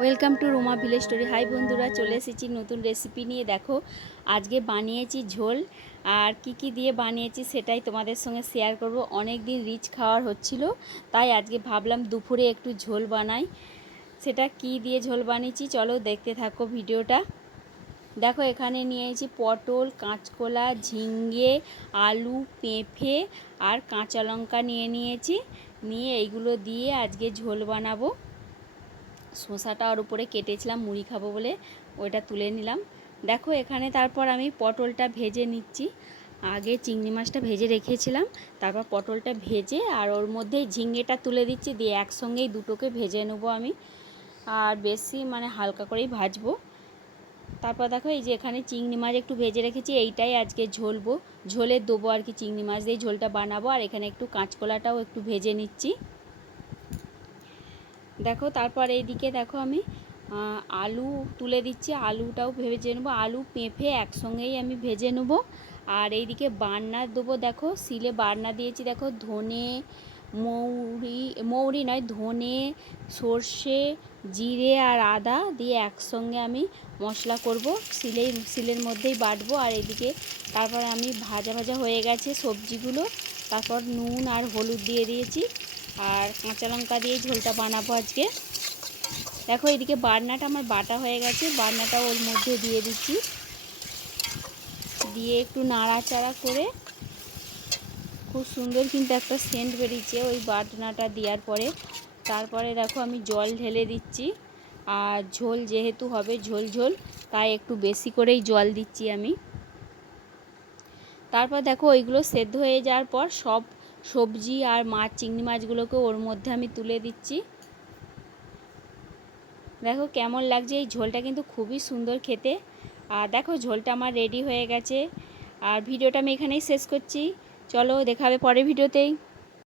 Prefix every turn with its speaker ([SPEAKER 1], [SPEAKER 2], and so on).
[SPEAKER 1] Welcome to Ruma village story hi বন্ধুরা, চলে এসেছি নতুন রেসিপি নিয়ে। দেখো, আজকে বানিয়েছি ঝোল। আর কি কি দিয়ে বানিয়েছি সেটাই তোমাদের সঙ্গে শেয়ার করব। অনেক দিন রিচ খাওয়ার হচ্ছিল, তাই আজকে ভাবলাম দুপুরে একটু ঝোল বানাই। সেটা কি দিয়ে ঝোল বানিয়েছি চলো দেখতে থাকো ভিডিওটা। দেখো, এখানে নিয়েছি পটল, কাঁচকলা ঝিঙ্গে আলু, পেঁপে আর কাঁচা লঙ্কা নিয়ে নিয়েছি। নিয়ে এইগুলো দিয়ে আজকে ঝোল বানাবো। শসাটা ওর উপরে কেটেছিলাম, মুড়ি খাব বলে ওইটা তুলে নিলাম। দেখো এখানে তারপর আমি পটলটা ভেজে নিচ্ছি। আগে চিংড়ি মাছটা ভেজে রেখেছিলাম, তারপর পটলটা ভেজে আর ওর মধ্যেই ঝিঙ্গেটা তুলে দিচ্ছি, দিয়ে একসঙ্গেই দুটোকে ভেজে নেব আমি। আর বেশি মানে হালকা করেই ভাজবো। তারপর দেখো এই যে এখানে চিংড়ি মাছ একটু ভেজে রেখেছি, এইটাই আজকে ঝোলবো। ঝোলে দেবো আর কি চিংড়ি মাছ দিয়ে, ঝোলটা বানাবো। আর এখানে একটু কাঁচকলাটাও একটু ভেজে নিচ্ছি। দেখো, তারপর এইদিকে দেখো আমি আলু তুলে দিচ্ছি, আলুটাও ভেজে নেব। আলু পেঁপে একসঙ্গেই আমি ভেজে নেব। আর এইদিকে বান্না দেবো, দেখো সিলে বান্না দিয়েছি, দেখো, ধনে, মৌরি মৌরি নয়, ধনে, সর্ষে, জিরে আর আদা দিয়ে একসঙ্গে আমি মশলা করব। সিলেই সিলের মধ্যেই বাটবো। আর এদিকে তারপর আমি ভাজা ভাজা হয়ে গেছে সবজিগুলো। তারপর নুন আর হলুদ দিয়ে দিয়েছি। আর কাঁচা লঙ্কা দিয়ে ঝোলটা বানাবো আজকে। দেখো, এদিকে বার্নাটা আমার বাটা হয়ে গেছে। বার্নাটা ওর মধ্যে দিয়ে দিচ্ছি। দিয়ে একটু নাড়াচাড়া করে খুব সুন্দর কিন্তু একটা সেন্ট বেরিয়েছে ওই বাটনাটা দেওয়ার পরে। তারপরে দেখো, আমি জল ঢেলে দিচ্ছি। আর ঝোল যেহেতু হবে ঝোল ঝোল, তাই একটু বেশি করেই জল দিচ্ছি আমি। তারপর দেখো, ওইগুলো সেদ্ধ হয়ে যাওয়ার পর সব সবজি আর মাছ, চিংড়ি মাছগুলোকে ওর মধ্যে আমি তুলে দিচ্ছি। দেখো কেমন লাগছে, এই ঝোলটা কিন্তু খুবই সুন্দর খেতে। আর দেখো ঝোলটা আমার রেডি হয়ে গেছে। আর ভিডিওটা আমি এখানেই শেষ করছি। চলো দেখাবে পরের ভিডিওতেই।